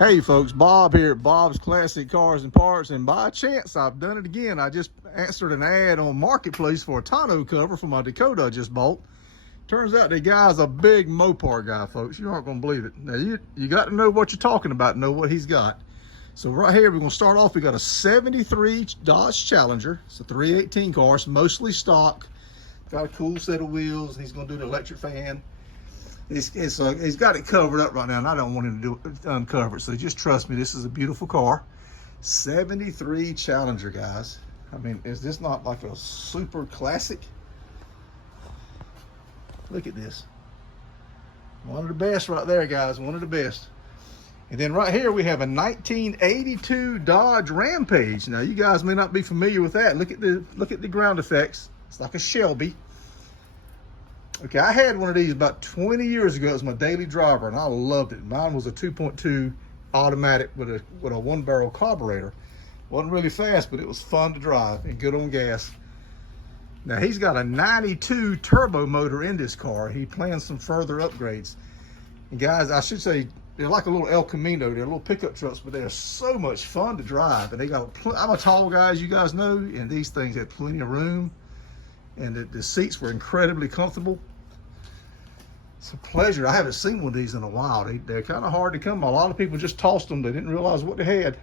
Hey folks, Bob here at Bob's Classic Cars and Parts, and by chance I've done it again. I just answered an ad on Marketplace for a tonneau cover for my Dakota I just bought. Turns out the guy's a big Mopar guy, folks. You aren't gonna believe it. Now you got to know what you're talking about, know what he's got. So right here, we're gonna start off. We got a 73 Dodge Challenger. It's a 318 car, it's mostly stock. Got a cool set of wheels. He's gonna do the electric fan. He's got it covered up right now, and I don't want him to uncover it. So just trust me, this is a beautiful car. 73 Challenger, guys. I mean, is this not like a super classic? Look at this. One of the best right there, guys. One of the best. And then right here we have a 1982 Dodge Rampage. Now you guys may not be familiar with that. Look at the ground effects. It's like a Shelby. Okay, I had one of these about 20 years ago. It was my daily driver, and I loved it. Mine was a 2.2 automatic with a one-barrel carburetor. Wasn't really fast, but it was fun to drive and good on gas. Now, he's got a 92 turbo motor in this car. He plans some further upgrades. And guys, I should say, they're like a little El Camino. They're little pickup trucks, but they're so much fun to drive. And they got, I'm a tall guy, as you guys know, and these things had plenty of room. And the seats were incredibly comfortable. It's a pleasure. I haven't seen one of these in a while. They're kind of hard to come by. A lot of people just tossed them. They didn't realize what they had.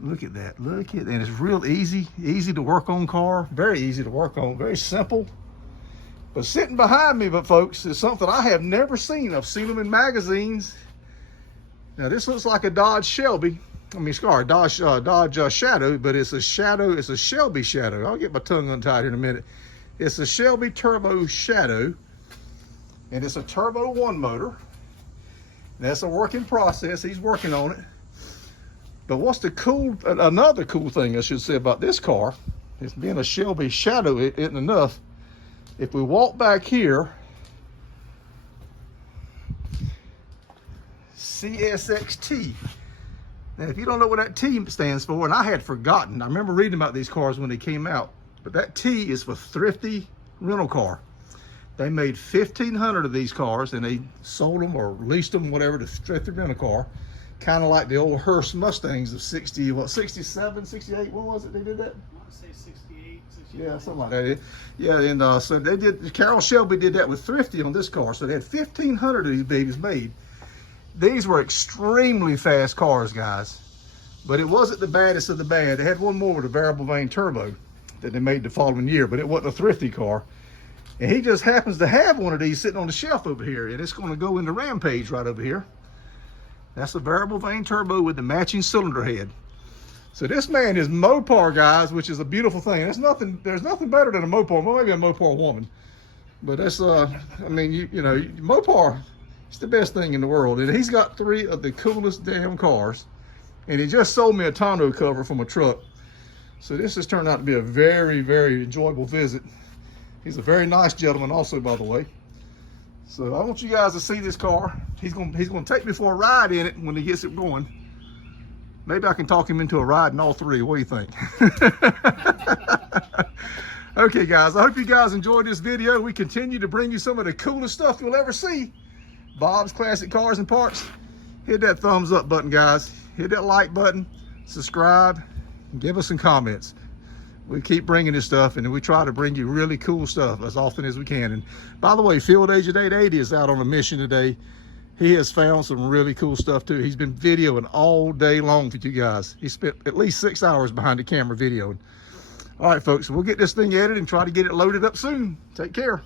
Look at that. Look at that. And it's real easy to work on car. Very easy to work on. Very simple. But sitting behind me, folks, is something I have never seen. I've seen them in magazines. Now, this looks like a Dodge Shelby. I mean, sorry, Dodge Shadow, but it's a Shadow. It's a Shelby Shadow. I'll get my tongue untied here in a minute. It's a Shelby Turbo Shadow, and it's a Turbo 1 motor. That's a work in process. He's working on it. But what's another cool thing I should say about this car, is being a Shelby Shadow isn't enough. If we walk back here, CSX-T. Now, if you don't know what that T stands for, and I had forgotten, I remember reading about these cars when they came out, but that T is for thrifty rental car. They made 1,500 of these cars, and they sold them or leased them, whatever, to thrifty rental car. Kind of like the old Hearst Mustangs of 67, 68, what was it they did that? I want to say 68, 68. Yeah, something like that. Yeah, and so they did, Carroll Shelby did that with thrifty on this car. So they had 1,500 of these babies made. These were extremely fast cars, guys. But it wasn't the baddest of the bad. They had one more with a variable vane turbo that they made the following year, but it wasn't a thrifty car. And he just happens to have one of these sitting on the shelf over here, and it's going to go in the Rampage right over here. That's a variable vane turbo with the matching cylinder head. So this man is Mopar, guys, which is a beautiful thing. There's nothing better than a Mopar. Well, maybe a Mopar woman, but that's I mean, you know, Mopar, it's the best thing in the world. And he's got 3 of the coolest damn cars, and he just sold me a tonneau cover from a truck. So this has turned out to be a very, very enjoyable visit. He's a very nice gentleman also, by the way. So I want you guys to see this car. He's gonna take me for a ride in it when he gets it going. Maybe I can talk him into a ride in all 3. What do you think? Okay, guys, I hope you guys enjoyed this video. We continue to bring you some of the coolest stuff you'll ever see. Bob's Classic Cars and Parts. Hit that thumbs up button, guys. Hit that like button, subscribe, and give us some comments. We keep bringing this stuff, and we try to bring you really cool stuff as often as we can. And by the way, Field Agent 880 is out on a mission today. He has found some really cool stuff too. He's been videoing all day long for you guys. He spent at least 6 hours behind the camera videoing. All right, folks, we'll get this thing edited and try to get it loaded up soon. Take care.